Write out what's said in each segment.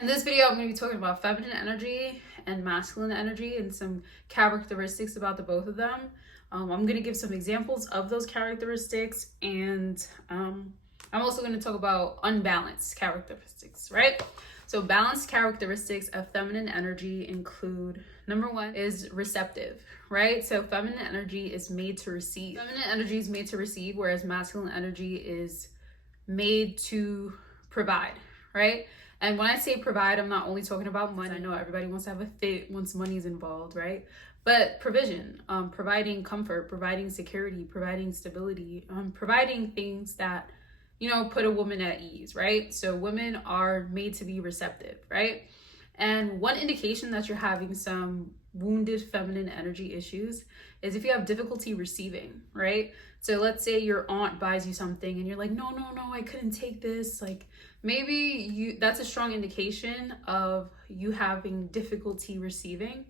In this video, I'm going to be talking about feminine energy and masculine energy and some characteristics about the both of them. I'm going to give some examples of those characteristics, and I'm also going to talk about unbalanced characteristics, right? So balanced characteristics of feminine energy include, number one is receptive, right? So feminine energy is made to receive. Feminine energy is made to receive, whereas masculine energy is made to provide, right? And when I say provide, I'm not only talking about money. I know everybody wants to have a fit once money is involved, right? But provision, providing comfort, providing security, providing stability, providing things that, put a woman at ease, right? So women are made to be receptive, right? And one indication that you're having some wounded feminine energy issues is if you have difficulty receiving, right? So let's say your aunt buys you something and you're like, no, I couldn't take this. Like maybe that's a strong indication of you having difficulty receiving.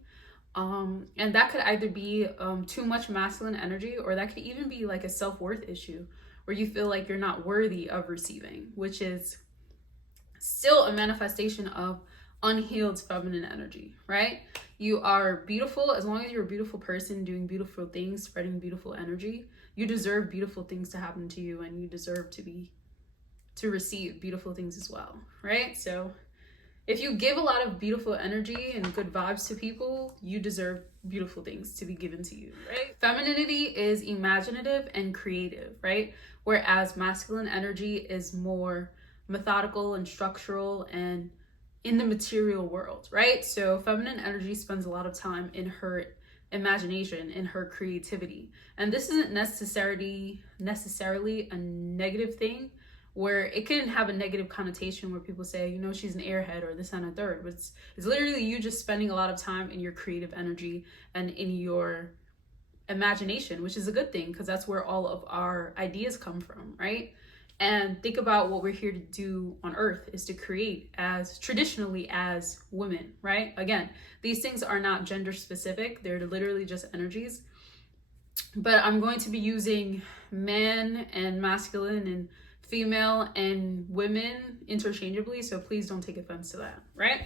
And that could either be too much masculine energy, or that could even be like a self-worth issue where you feel like you're not worthy of receiving, which is still a manifestation of unhealed feminine energy, right? You are beautiful. As long as you're a beautiful person doing beautiful things, spreading beautiful energy, you deserve beautiful things to happen to you, and you deserve to receive beautiful things as well, right? So if you give a lot of beautiful energy and good vibes to people, you deserve beautiful things to be given to you, right? Femininity is imaginative and creative, right? Whereas masculine energy is more methodical and structural and in the material world, right? So feminine energy spends a lot of time in her imagination, in her creativity. And this isn't necessarily a negative thing, where it can have a negative connotation where people say, she's an airhead or this and a third. But it's literally you just spending a lot of time in your creative energy and in your imagination, which is a good thing because that's where all of our ideas come from, right? And think about what we're here to do on earth is to create as traditionally as women, right? Again, these things are not gender specific. They're literally just energies. But I'm going to be using man and masculine and female and women interchangeably. So please don't take offense to that, right?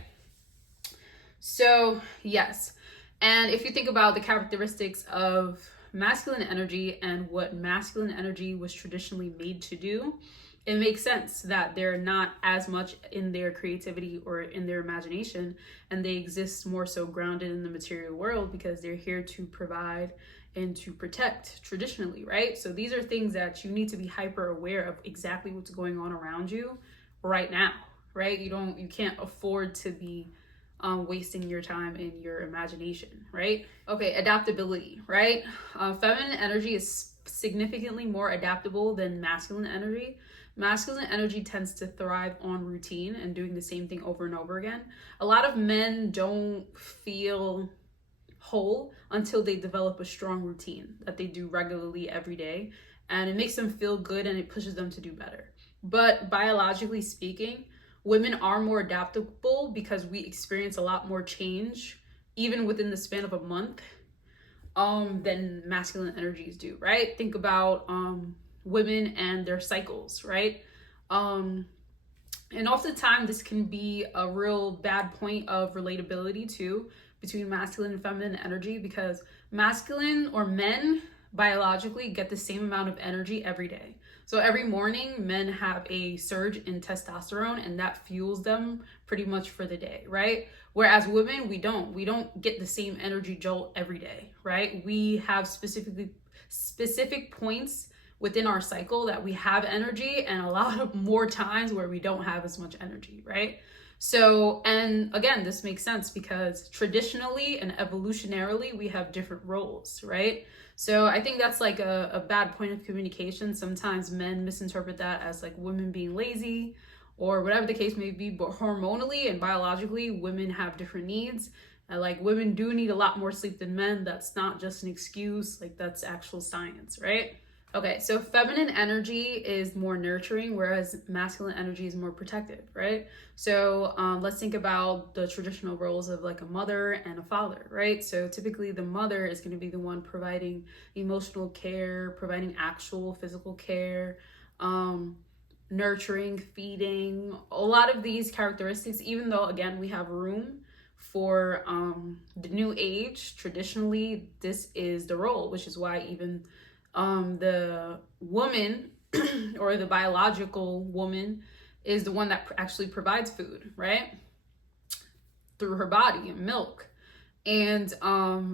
So yes. And if you think about the characteristics of masculine energy and what masculine energy was traditionally made to do, it makes sense that they're not as much in their creativity or in their imagination, and they exist more so grounded in the material world because they're here to provide and to protect traditionally, right? So these are things that you need to be hyper aware of exactly what's going on around you right now, right? You can't afford to be wasting your time in your imagination, right? Okay, adaptability, right? Feminine energy is significantly more adaptable than masculine energy. Masculine energy tends to thrive on routine and doing the same thing over and over again. A lot of men don't feel whole until they develop a strong routine that they do regularly every day, and it makes them feel good and it pushes them to do better. But biologically speaking, women are more adaptable because we experience a lot more change even within the span of a month than masculine energies do, right? Think about women and their cycles, right? And oftentimes this can be a real bad point of relatability too between masculine and feminine energy, because masculine or men biologically get the same amount of energy every day. So every morning men have a surge in testosterone and that fuels them pretty much for the day, right? Whereas women, we don't get the same energy jolt every day, right? We have specific points within our cycle that we have energy, and a lot of more times where we don't have as much energy, right? So, and again, this makes sense because traditionally and evolutionarily, we have different roles, right? So I think that's like a bad point of communication. Sometimes men misinterpret that as like women being lazy or whatever the case may be, but hormonally and biologically, women have different needs. Like women do need a lot more sleep than men. That's not just an excuse, like that's actual science, right? Okay, so feminine energy is more nurturing, whereas masculine energy is more protective, right? So let's think about the traditional roles of like a mother and a father, right? So typically the mother is going to be the one providing emotional care, providing actual physical care, nurturing, feeding, a lot of these characteristics, even though again we have room for the new age, traditionally this is the role, which is why even the woman or the biological woman is the one that actually provides food, right? Through her body and milk. And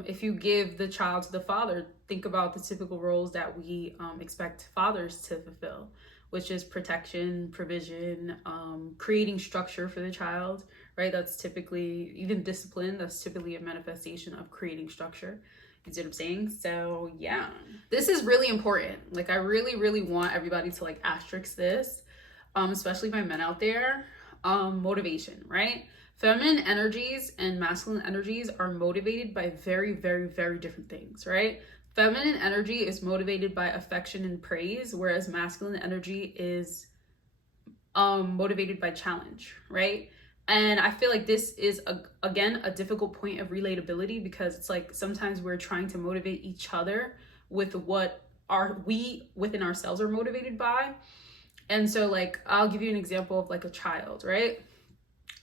if you give the child to the father, think about the typical roles that we expect fathers to fulfill, which is protection, provision, creating structure for the child, right? That's typically, even discipline, that's typically a manifestation of creating structure. You see what I'm saying? So yeah, this is really important. Like I really, really want everybody to like asterisk this, especially my men out there. Motivation, right? Feminine energies and masculine energies are motivated by very, very, very different things, right? Feminine energy is motivated by affection and praise, whereas masculine energy is motivated by challenge, right? And I feel like this is, again, a difficult point of relatability, because it's like sometimes we're trying to motivate each other with what we within ourselves are motivated by. And so like, I'll give you an example of like a child, right?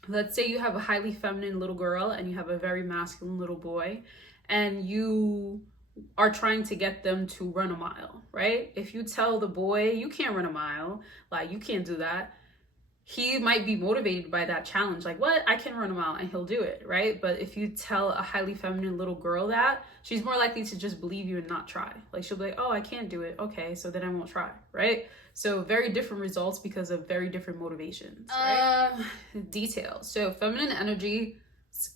Let's say you have a highly feminine little girl and you have a very masculine little boy, and you are trying to get them to run a mile, right? If you tell the boy, you can't run a mile, like you can't do that, he might be motivated by that challenge, like, what, I can run a mile, and he'll do it, right? But if you tell a highly feminine little girl that, she's more likely to just believe you and not try. Like she'll be like, oh, I can't do it, okay, so then I won't try, right? So very different results because of very different motivations, right? Details. So feminine energies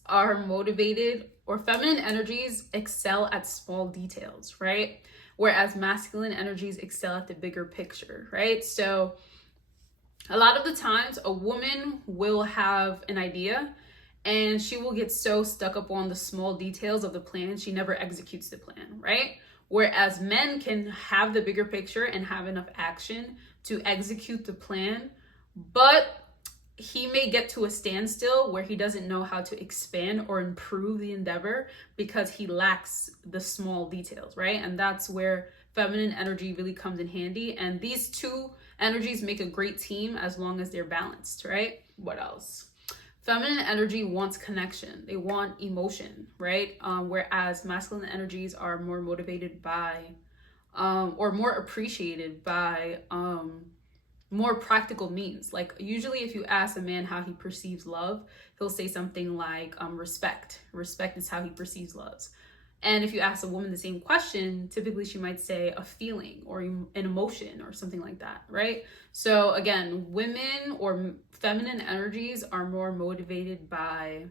are motivated, or feminine energies excel at small details, right? Whereas masculine energies excel at the bigger picture, right? So a lot of the times a woman will have an idea and she will get so stuck up on the small details of the plan, she never executes the plan, right? Whereas men can have the bigger picture and have enough action to execute the plan, but he may get to a standstill where he doesn't know how to expand or improve the endeavor because he lacks the small details, right? And that's where feminine energy really comes in handy. And these two energies make a great team as long as they're balanced, right? What else? Feminine energy wants connection. They want emotion, right? Whereas masculine energies are more motivated by, or more appreciated by, more practical means. Like usually if you ask a man how he perceives love, he'll say something like respect. Respect is how he perceives love. And if you ask a woman the same question, typically she might say a feeling or an emotion or something like that, right? So again, women or feminine energies are more motivated by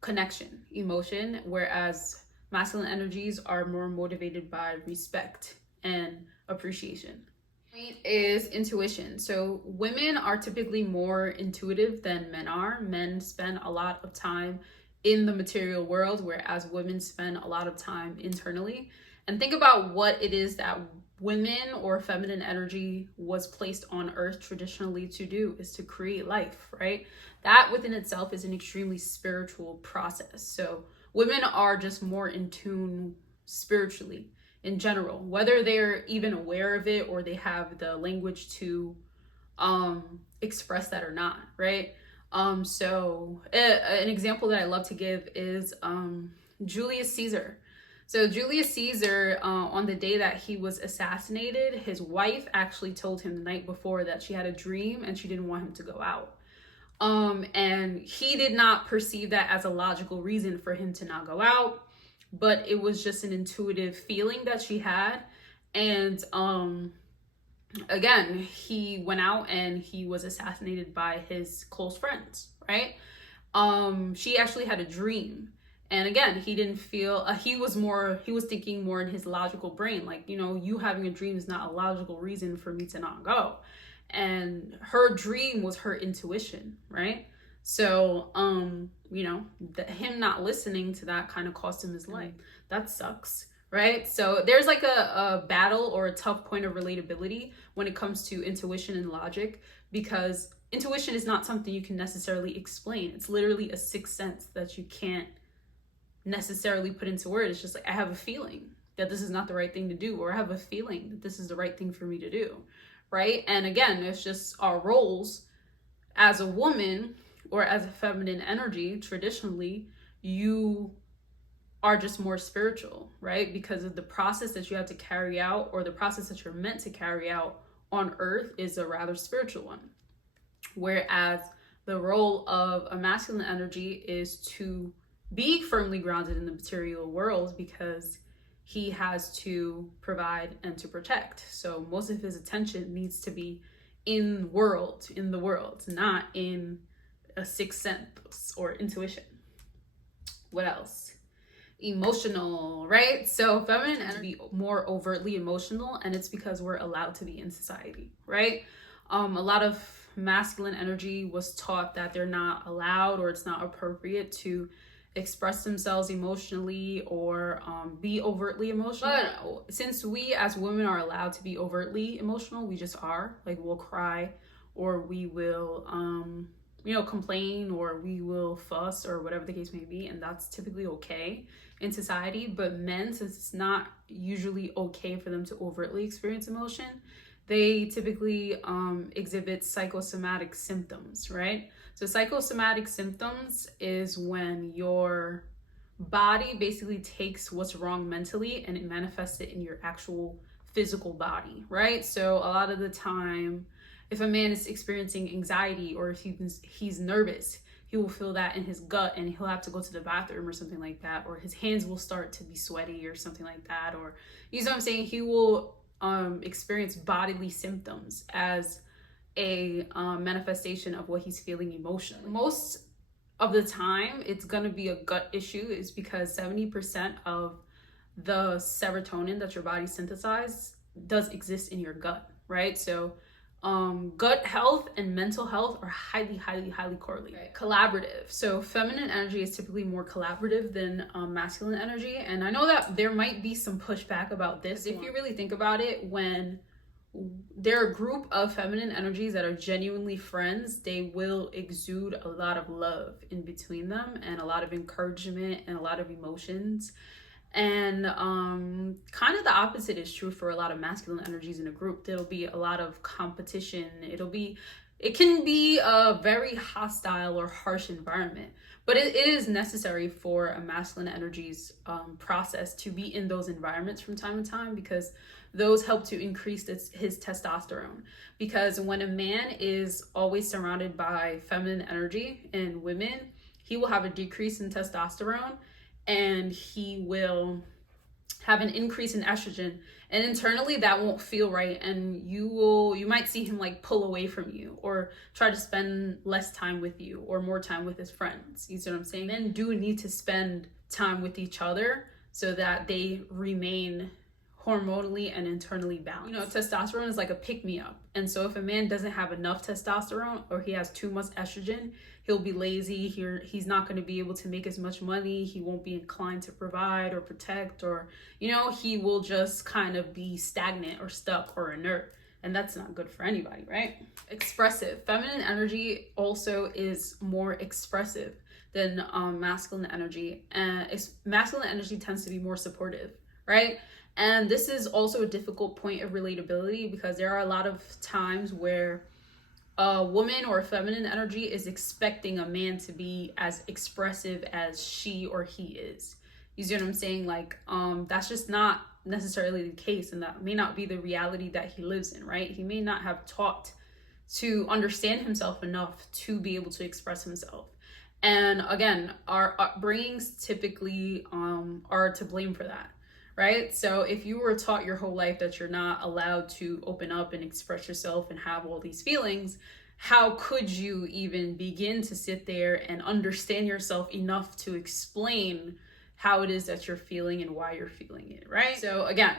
connection, emotion, whereas masculine energies are more motivated by respect and appreciation. Is intuition. So women are typically more intuitive than men are. Men spend a lot of time in the material world, whereas women spend a lot of time internally. And think about what it is that women or feminine energy was placed on earth traditionally to do, is to create life, right? That within itself is an extremely spiritual process. So women are just more in tune spiritually in general, whether they're even aware of it or they have the language to express that or not, right? So an example that I love to give is Julius Caesar. So Julius Caesar, on the day that he was assassinated, his wife actually told him the night before that she had a dream and she didn't want him to go out. And he did not perceive that as a logical reason for him to not go out, but it was just an intuitive feeling that she had. And again, he went out and he was assassinated by his close friends, right? She actually had a dream. And again, he didn't feel, he was thinking more in his logical brain, like, you know, you having a dream is not a logical reason for me to not go. And her dream was her intuition, right? So, you know, him not listening to that kind of cost him his life. That sucks, right? So there's like a battle or a tough point of relatability when it comes to intuition and logic, because intuition is not something you can necessarily explain. It's literally a sixth sense that you can't necessarily put into words. It's just like, I have a feeling that this is not the right thing to do, or I have a feeling that this is the right thing for me to do, right? And again, it's just our roles as a woman or as a feminine energy. Traditionally, you are just more spiritual, right? Because of the process that you have to carry out, or the process that you're meant to carry out on earth, is a rather spiritual one. Whereas the role of a masculine energy is to be firmly grounded in the material world, because he has to provide and to protect. So most of his attention needs to be in the world, not in a sixth sense or intuition. What else? Emotional, right? So feminine energy be more overtly emotional, and it's because we're allowed to be in society, right? A lot of masculine energy was taught that they're not allowed, or it's not appropriate to express themselves emotionally or be overtly emotional. But since we as women are allowed to be overtly emotional, we just are. Like, we'll cry, or we will complain, or we will fuss, or whatever the case may be, and that's typically okay in society. But men, since it's not usually okay for them to overtly experience emotion, they typically exhibit psychosomatic symptoms, right? So psychosomatic symptoms is when your body basically takes what's wrong mentally and it manifests it in your actual physical body, right? So a lot of the time, if a man is experiencing anxiety, or if he's nervous, he will feel that in his gut, and he'll have to go to the bathroom or something like that, or his hands will start to be sweaty or something like that, or, you know what I'm saying, he will experience bodily symptoms as a manifestation of what he's feeling emotionally. Most of the time, it's gonna be a gut issue, is because 70% of the serotonin that your body synthesizes does exist in your gut, right? So gut health and mental health are highly correlated. Right. Collaborative. So feminine energy is typically more collaborative than masculine energy. And I know that there might be some pushback about this. If you really think about it, when there are a group of feminine energies that are genuinely friends, they will exude a lot of love in between them, and a lot of encouragement, and a lot of emotions. And kind of the opposite is true for a lot of masculine energies in a group. There'll be a lot of competition. It can be a very hostile or harsh environment, but it is necessary for a masculine energies process to be in those environments from time to time, because those help to increase his testosterone. Because when a man is always surrounded by feminine energy and women, he will have a decrease in testosterone, and he will have an increase in estrogen, and internally that won't feel right, and you might see him like pull away from you, or try to spend less time with you, or more time with his friends. You see what I'm saying? Men do need to spend time with each other so that they remain hormonally and internally balanced. You know, testosterone is like a pick-me-up, and so if a man doesn't have enough testosterone, or he has too much estrogen, he'll be lazy. He's not going to be able to make as much money. He won't be inclined to provide or protect, or, he will just kind of be stagnant or stuck or inert. And that's not good for anybody, right? Expressive. Feminine energy also is more expressive than masculine energy. And masculine energy tends to be more supportive, right? And this is also a difficult point of relatability, because there are a lot of times where a woman or a feminine energy is expecting a man to be as expressive as she or he is. You see what I'm saying? Like, that's just not necessarily the case, and that may not be the reality that he lives in, right? He may not have taught to understand himself enough to be able to express himself. And again, our upbringings typically are to blame for that, right? So if you were taught your whole life that you're not allowed to open up and express yourself and have all these feelings, how could you even begin to sit there and understand yourself enough to explain how it is that you're feeling and why you're feeling it, right? So again,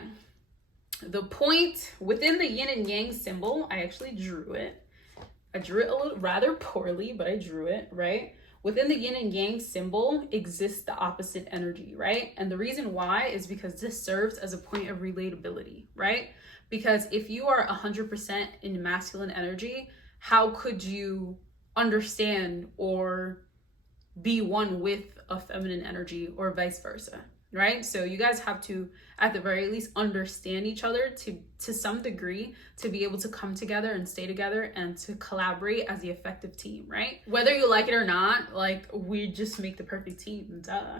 the point within the yin and yang symbol, I actually drew it. I drew it a little rather poorly, but I drew it, right? Within the yin and yang symbol exists the opposite energy, right? And the reason why is because this serves as a point of relatability, right? Because if you are 100% in masculine energy, how could you understand or be one with a feminine energy, or vice versa, right? So you guys have to, at the very least, understand each other to some degree, to be able to come together and stay together and to collaborate as the effective team, right? Whether you like it or not, like, we just make the perfect team, duh.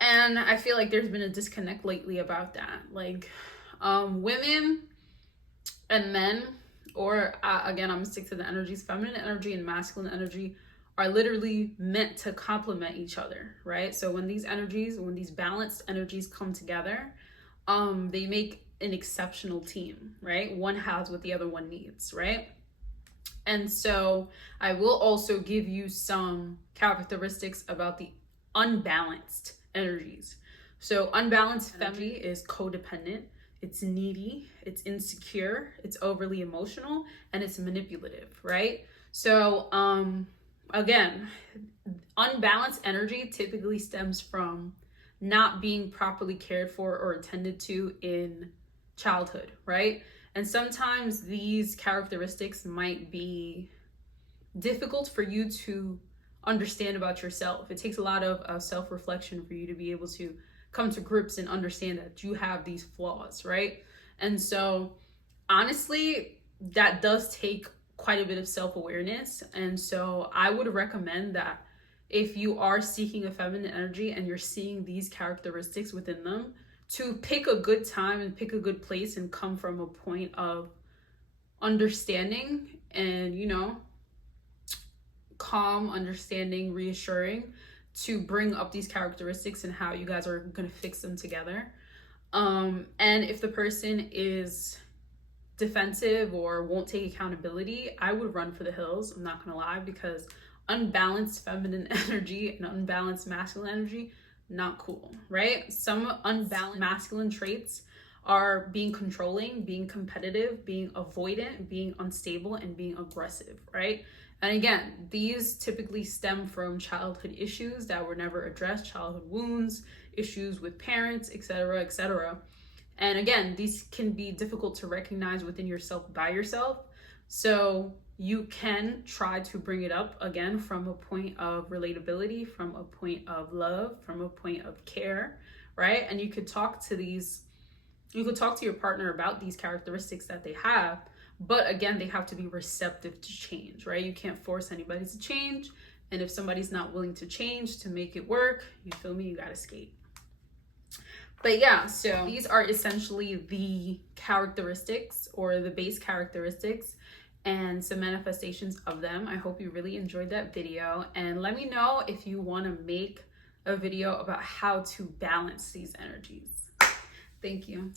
And I feel like there's been a disconnect lately about that. Like, women and men, or again, I'm gonna stick to the energies, feminine energy and masculine energy are literally meant to complement each other, right? So when these balanced energies come together, they make an exceptional team, right? One has what the other one needs, right? And so I will also give you some characteristics about the unbalanced energies. So unbalanced energy is codependent, it's needy, it's insecure, it's overly emotional, and it's manipulative, right? So again, unbalanced energy typically stems from not being properly cared for or attended to in childhood, right? And sometimes these characteristics might be difficult for you to understand about yourself. It takes a lot of self-reflection for you to be able to come to grips and understand that you have these flaws, right? And so honestly, that does take quite a bit of self-awareness. And so I would recommend that if you are seeking a feminine energy and you're seeing these characteristics within them, to pick a good time and pick a good place and come from a point of understanding and, you know, calm, understanding, reassuring, to bring up these characteristics and how you guys are going to fix them together. And if the person is defensive or won't take accountability, I would run for the hills. I'm not going to lie, because unbalanced feminine energy and unbalanced masculine energy, not cool, right? Some unbalanced masculine traits are being controlling, being competitive, being avoidant, being unstable, and being aggressive, right? And again, these typically stem from childhood issues that were never addressed, childhood wounds, issues with parents, etc., etc. And again, these can be difficult to recognize within yourself by yourself. So you can try to bring it up again from a point of relatability, from a point of love, from a point of care, right? And you could talk to your partner about these characteristics that they have, but again, they have to be receptive to change, right? You can't force anybody to change. And if somebody's not willing to change to make it work, you feel me? You gotta skate. But yeah, so these are essentially the characteristics, or the base characteristics, and some manifestations of them. I hope you really enjoyed that video, and let me know if you want to make a video about how to balance these energies. Thank you.